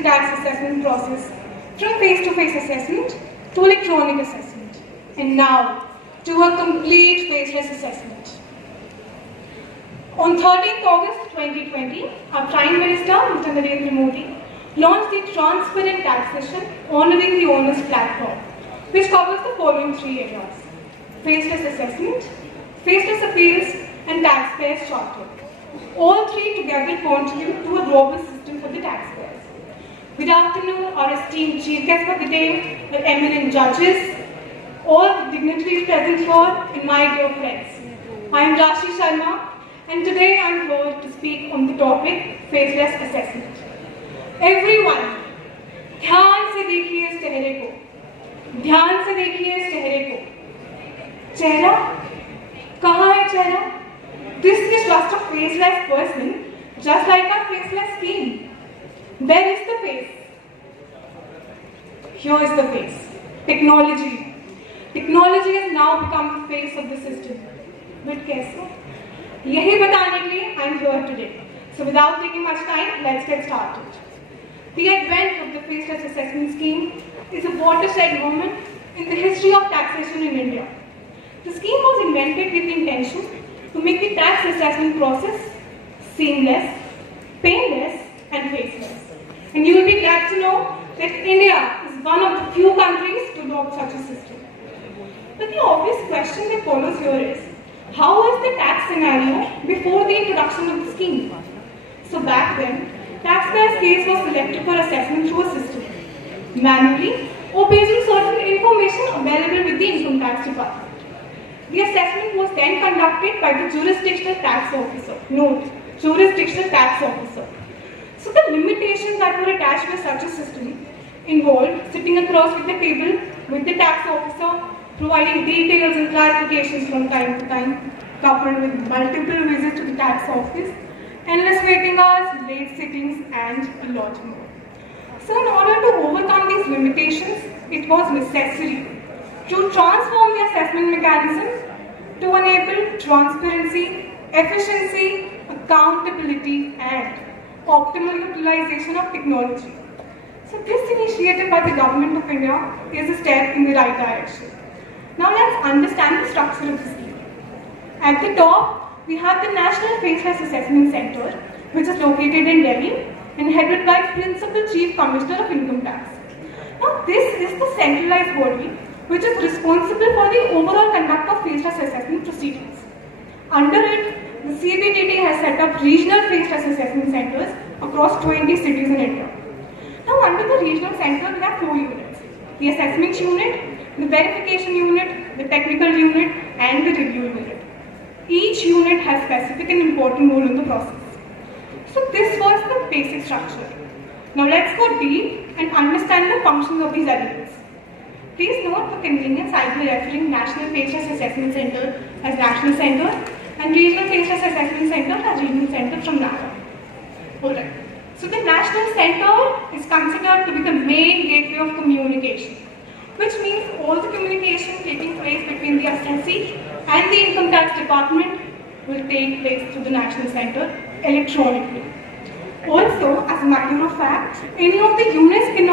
the tax assessment process from face-to-face assessment to electronic assessment, and now to a complete faceless assessment. On 13th August 2020, our Prime Minister, Mr. Narendra Modi, launched the Transparent Taxation Honoring the Owner's platform, which covers the following three areas: faceless assessment, faceless appeals, and taxpayers' charter. All three together contribute to a robust system for the taxpayers. Good afternoon, our esteemed chief guests for the day, our eminent judges, all the dignitaries present here, and my dear friends. I am Rashi Sharma, and today I am here to speak on the topic faceless assessment. Everyone, ध्यान से देखिए इस चेहरे को, ध्यान से देखिए इस चेहरे को. चेहरा? कहाँ है चेहरा? This is just a faceless person, just like a faceless scheme. There is the face. Here is the face. Technology. Technology has now become the face of the system. But कैसे? यही बताने के लिए I am here today. So without taking much time, let's get started. The advent of the faceless assessment scheme is a watershed moment in the history of taxation in India. The scheme was invented with the intention to make the tax assessment process seamless, painless, and faceless. And you will be glad to know that India is one of the few countries to adopt such a system. But the obvious question that follows here is, how was the tax scenario before the introduction of the scheme? So back then, taxpayer's case was selected for assessment through a system, manually or based on certain information available with the income tax department. The assessment was then conducted by the jurisdictional tax officer. Note, jurisdictional tax officer. So the limitations that were attached with such a system involved sitting across with the table with the tax officer, providing details and clarifications from time to time, coupled with multiple visits to the tax office, endless waiting hours, late sittings, and a lot more. So in order to overcome these limitations, it was necessary to transform the assessment mechanism to enable transparency, efficiency, accountability, and optimal utilization of technology. So this initiative by the Government of India is a step in the right direction. Now let's understand the structure of the scheme. At the top, we have the National Faceless Assessment Center, which is located in Delhi and headed by Principal Chief Commissioner of Income Tax. Now this is the centralized body which is responsible for the overall conduct of faceless assessment proceedings. Under it, the CBDT has set up regional faceless assessment centers across 20 cities in India. Now under the regional center, we have 4 units: the assessment unit, the verification unit, the technical unit, and the review unit. Each unit has specific and important role in the process. So this was the basic structure. Now let's go deep and understand the functions of these elements. Please note, for convenience, I will be referring National Faceless Assessment Center as National Center and Regional Faceless Assessment Center as Regional Center from now on. Alright. So the National Center is considered to be the main gateway of communication, which means all the communication taking place between the assessee and the Income Tax Department will take place through the National Center electronically. Also, as a matter of fact, any of the units can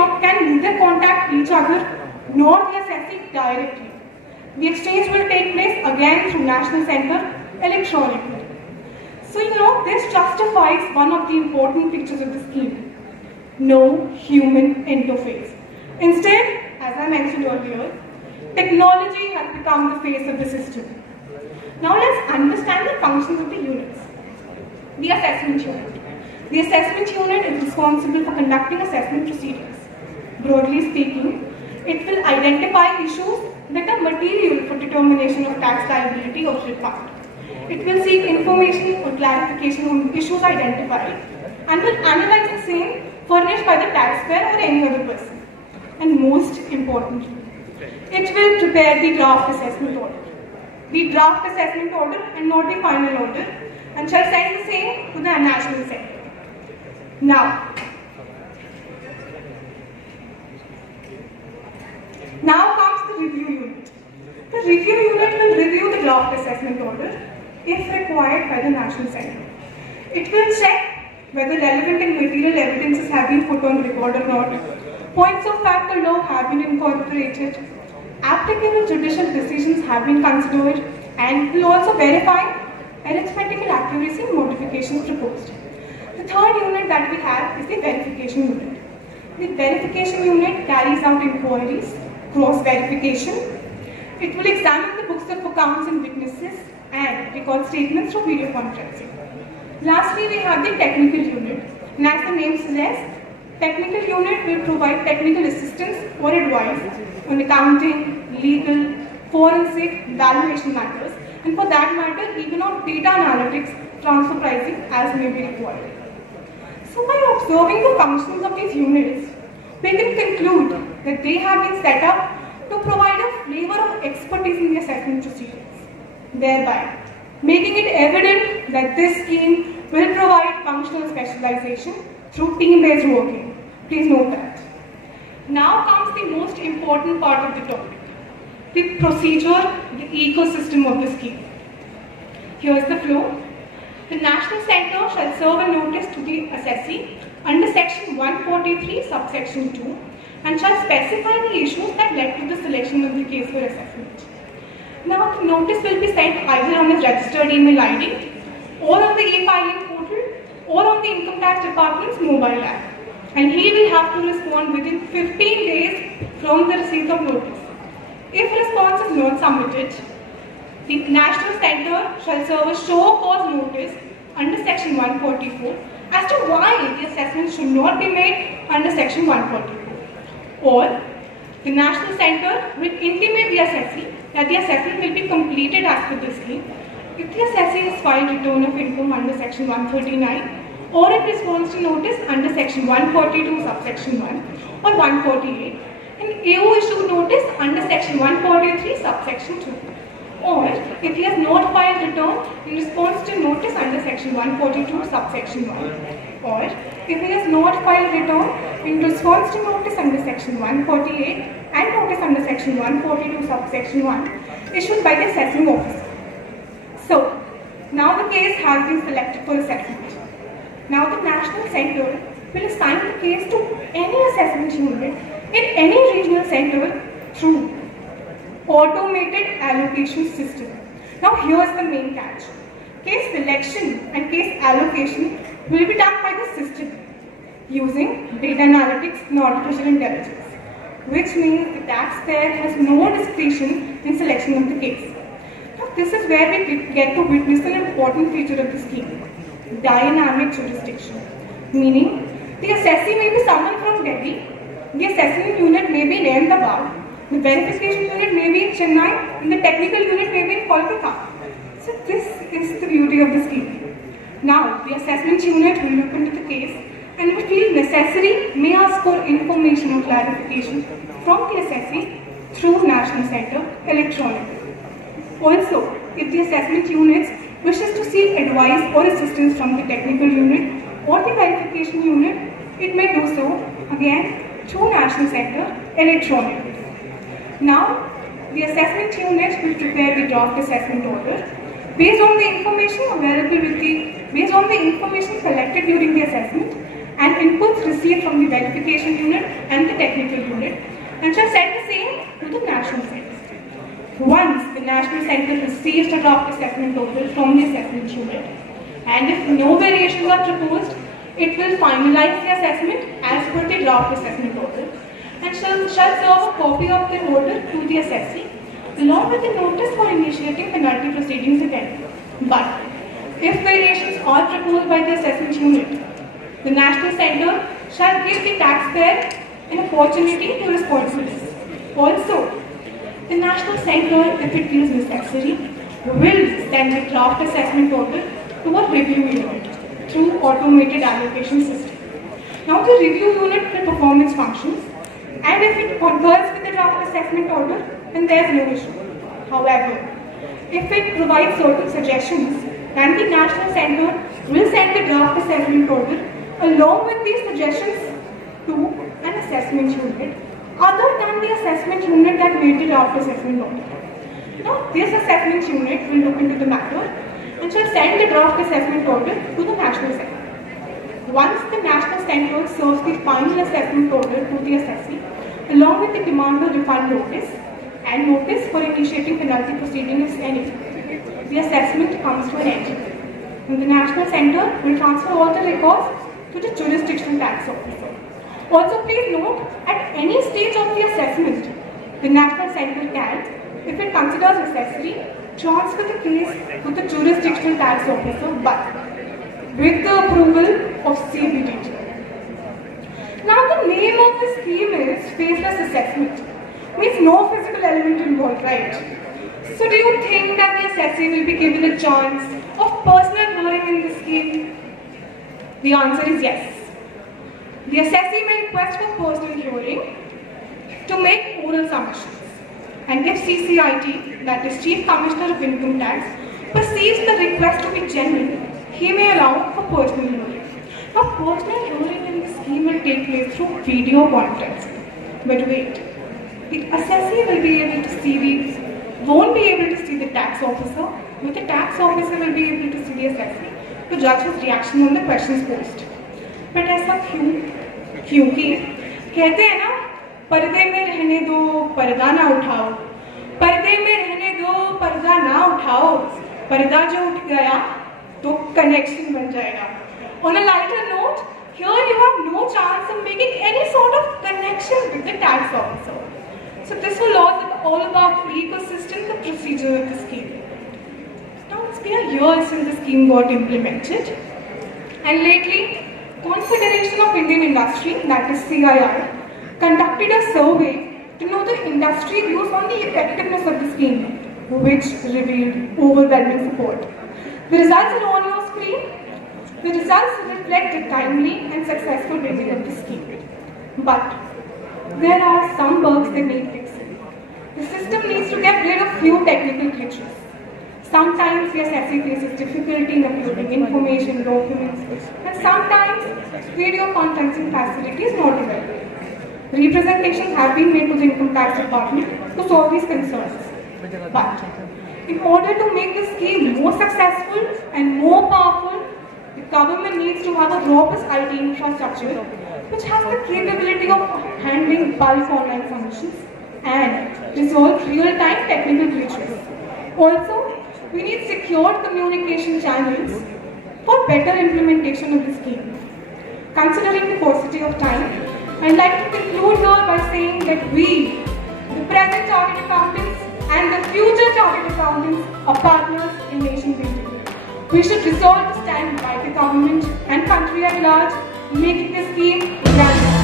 neither contact each other nor the assessee directly. The exchange will take place again through National Center electronically. So this justifies one of the important features of the scheme: no human interface. Instead, as I mentioned earlier, technology has become the face of the system. Now let's understand the functions of the units. The assessment unit. The assessment unit is responsible for conducting assessment proceedings. Broadly speaking, it will identify issues that are material for determination of tax liability or refund. It will seek information or clarification on issues identified and will analyze the same furnished by the taxpayer or any other person. And most importantly, it will prepare the draft assessment order. The draft assessment order and not the final order, and shall send the same to the National Center. Now comes the review unit. The review unit will review the draft assessment order if required by the National Center. It will check whether relevant and material evidences have been put on record or not, points of fact or law have been incorporated, applicable judicial decisions have been considered, and will also verify arithmetical accuracy in modifications proposed. The third unit that we have is the verification unit. The verification unit carries out inquiries, cross-verification. It will examine the books of accounts and witnesses and record statements through video conferencing. Lastly, we have the technical unit. And as the name suggests, technical unit will provide technical assistance or advice on accounting, legal, forensic, valuation matters, and for that matter, even on data analytics, transfer pricing as may be required. So by observing the functions of these units, we can conclude that they have been set up to provide a flavor of expertise in the assessment proceedings, thereby making it evident that this scheme will provide functional specialization through team-based working. Please note that. Now comes the most important part of the topic, the procedure, the ecosystem of the scheme. Here is the flow. The National Centre shall serve a notice to the assessee under section 143 subsection 2 and shall specify the issues that led to the selection of the case for assessment. Now the notice will be sent either on his registered email ID or on the e-filing portal or on the Income Tax Department's mobile app, and he will have to respond within 15 days from the receipt of notice. If response is not submitted, the National Centre shall serve a show cause notice under section 144 as to why the assessment should not be made under section 144. Or the National Centre will intimate the assessee that the assessment will be completed as per the scheme if the assessee has filed return of income under section 139 or in response to notice under section 142 subsection 1 or 148 and AO issued notice under section 143 subsection 2. Or if he has not filed return in response to notice under section 142 subsection 1. Or if he has not filed return in response to notice under section 148 and notice under section 142 subsection 1 issued by the assessing officer. So, now the case has been selected for assessment. Now the National Centre will assign the case to any assessment unit in any regional centre through automated allocation system. Now here is the main catch. Case selection and case allocation will be done by the system using data analytics and artificial intelligence, which means the taxpayer has no discretion in selection of the case. Now this is where we get to witness an important feature of the scheme, dynamic jurisdiction, meaning the assessee may be someone from Delhi, the assessment unit may be in Ahmedabad, the verification unit may be in Chennai, and the technical unit may be in Kolkata. So this is the beauty of the scheme. Now, the assessment unit will look into the case and if it feels necessary, may ask for information or clarification from the assessee through National Centre electronically. Also, if the assessment unit wishes to seek advice or assistance from the technical unit or the verification unit, it may do so again through National Centre electronically. Now, the assessment unit will prepare the draft assessment order based on the information available based on the information collected during the assessment and inputs received from the verification unit and the technical unit, and shall send the same to the National Centre. Once the National Centre receives the draft assessment order from the assessment unit, and if no variations are proposed, it will finalize the assessment as per the draft assessment order and shall serve a copy of the order to the assessee along with the notice for initiating penalty proceedings again. But if variations are proposed by the assessment unit, the National Centre shall give the taxpayer an opportunity to respond to this. Also, the National Centre, if it feels necessary, will send the draft assessment order to a review unit through automated allocation system. Now the review unit will perform its functions, and if it concurs with the draft assessment order, then there is no issue. However, if it provides certain suggestions, then the National Centre will send the draft assessment order along with these suggestions to an assessment unit other than the assessment unit that made the draft assessment order. Now, this assessment unit will look into the matter and shall send the draft assessment order to the National Centre. Once the National Centre serves the final assessment order to the assessee, along with the demand of refund notice and notice for initiating penalty proceedings if any, the assessment comes to an end. And the National Centre will transfer all the records to the jurisdictional tax officer. Also, please note, at any stage of the assessment, the National Centre can, if it considers necessary, transfer the case to the jurisdictional tax officer, but with the approval of CBDT. Now, the name of the scheme is faceless assessment. Means no physical element involved, right? So, do you think that the assessee will be given a chance of personal hearing in the scheme? The answer is yes. The assessee may request for personal hearing to make oral submissions. And if CCIT, that is Chief Commissioner of Income Tax, perceives the request to be genuine, he may allow for personal hearing. Now, personal hearing in the scheme will take place through video conference. But wait, the assessee will be able to see won't be able to see the tax officer, but the tax officer will be able to see the assessee to judge his reaction on the questions posed. But ऐसा क्यों? क्योंकि कहते हैं ना, पर्दे में रहने दो, पर्दा ना उठाओ, पर्दे में रहने दो, पर्दा ना उठाओ, पर्दा जो उठ गया तो कनेक्शन बन जाएगा. On a lighter note, here you have no chance of making any sort of connection with the tax officer. So this will all about the ecosystem, the procedure of the scheme. Now it's been a year since the scheme got implemented, and lately, Confederation of Indian Industry, that is CII, conducted a survey to know the industry views on the effectiveness of the scheme, which revealed overwhelming support. The results are on your screen. The results reflect a timely and successful bringing of the scheme. But there are some bugs that need fixing. The system needs to get rid of few technical glitches. Sometimes the assessee faces difficulty in uploading information, documents, and sometimes video conferencing facility is not available. Representations have been made to the Income Tax Department to solve these concerns. But in order to make the scheme more successful and more powerful, the government needs to have a robust IT infrastructure which has the capability of handling bulk online submissions and resolve real-time technical glitches. Also, we need secure communication channels for better implementation of the scheme. Considering the paucity of time, I'd like to conclude here by saying that we, the present chartered accountants and the future chartered accountants, are partners in nation building. We should resolve to stand by the government and country at large, making the scheme grand.